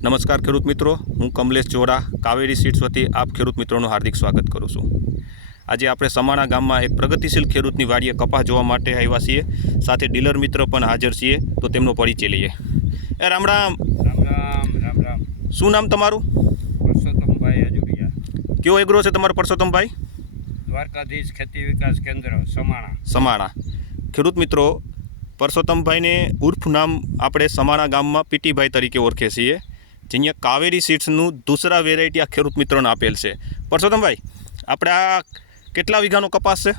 નમસ્કાર ખેડૂત મિત્રો, હું કમલેશ જોરા કાવેરી સીડ્સ વતી આપ ખેડૂત મિત્રોનું હાર્દિક સ્વાગત કરું છું। આજે આપણે સમાણા ગામમાં એક પ્રગતિશીલ ખેડૂતની વાડીએ કપાસ જોવા માટે આવ્યા છીએ। સાથે ડીલર મિત્ર પણ હાજર છીએ, તો તેમનો પરિચય લઈએ। રામ રામ। રામ રામ। શું નામ તમારું? પરસોત્તમભાઈ અજુડિયા। કયો એગ્રો છે તમારો પરસોત્તમભાઈ? દ્વારકાધીશ ખેતી વિકાસ કેન્દ્ર સમાણા। ખેડૂત મિત્રો, પરસોત્તમભાઈને ઉર્ફ નામ આપણે સમાણા ગામમાં પીટીભાઈ તરીકે ઓળખે છીએ, જેને કાવેરી સીડ્સનું દૂસરા વેરાયટી આ ખેડૂત મિત્રોને આપેલ છે। પરસોત્તમભાઈ, આપણે આ કેટલા વીઘાનો કપાસ છે?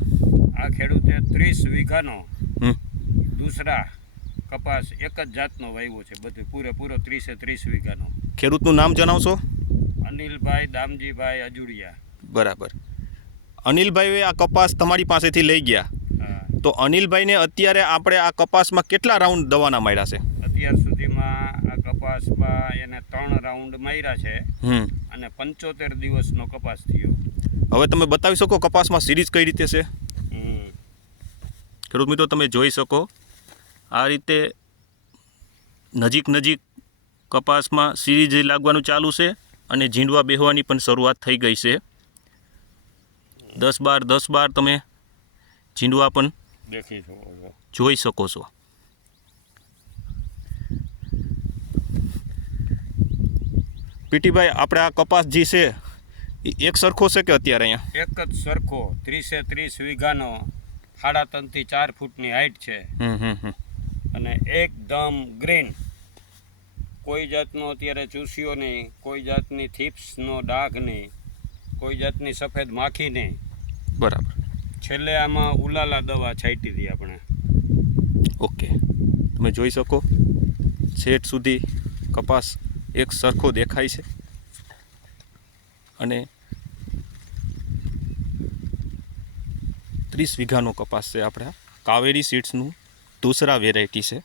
આ ખેડૂતે 30 વીઘાનો દૂસરા કપાસ એક જ જાતનો વાવ્યો છે, બધું પૂરેપૂરો 30 વીઘાનો। ખેડૂતનું નામ જણાવશો? અનિલભાઈ દામજીભાઈ અજુડિયા। બરાબર। અનિલભાઈએ આ કપાસ તમારી પાસેથી લઈ ગયા, તો અનિલભાઈને અત્યારે આપણે આ કપાસમાં કેટલા રાઉન્ડ દવાના માર્યા છે? અત્યાર સુધીમાં આ કપાસમાં એને 3 રાઉન્ડ માર્યા છે અને 75 દિવસનો કપાસ થયો। હવે તમે બતાવી શકો કપાસમાં સિરીઝ કઈ રીતે છે? ખેડૂત મિત્રો, તમે જોઈ શકો આ રીતે નજીક કપાસમાં સિરીઝ લાગવાનું ચાલુ છે અને ઝીંડવા બેહવાની પણ શરૂઆત થઈ ગઈ છે। 10-12 તમે ઝીંડવા પણ જોઈ શકો છો। પીટીભાઈ, આપણે આ કપાસ જે છે એ એક સરખો છે કે અત્યારે અહીંયા? એક જ સરખો 30 વીઘાનો 3.5 થી 4 ફૂટની હાઈટ છે અને એકદમ ગ્રીન, કોઈ જાતનો અત્યારે ચૂસ્યો નહીં, કોઈ જાતની થીપ્સનો ડાઘ નહીં, કોઈ જાતની સફેદ માખી નહીં। બરાબર। છેલ્લે આમાં ઉલાલા દવા છાંટી હતી આપણે। ઓકે, તમે જોઈ શકો છેટ સુધી કપાસ એક સરખો દેખાય છે અને 30 વીઘાનો કપાસ છે। આપણા કાવેરી સીડ્સનું દૂસરા વેરાયટી છે।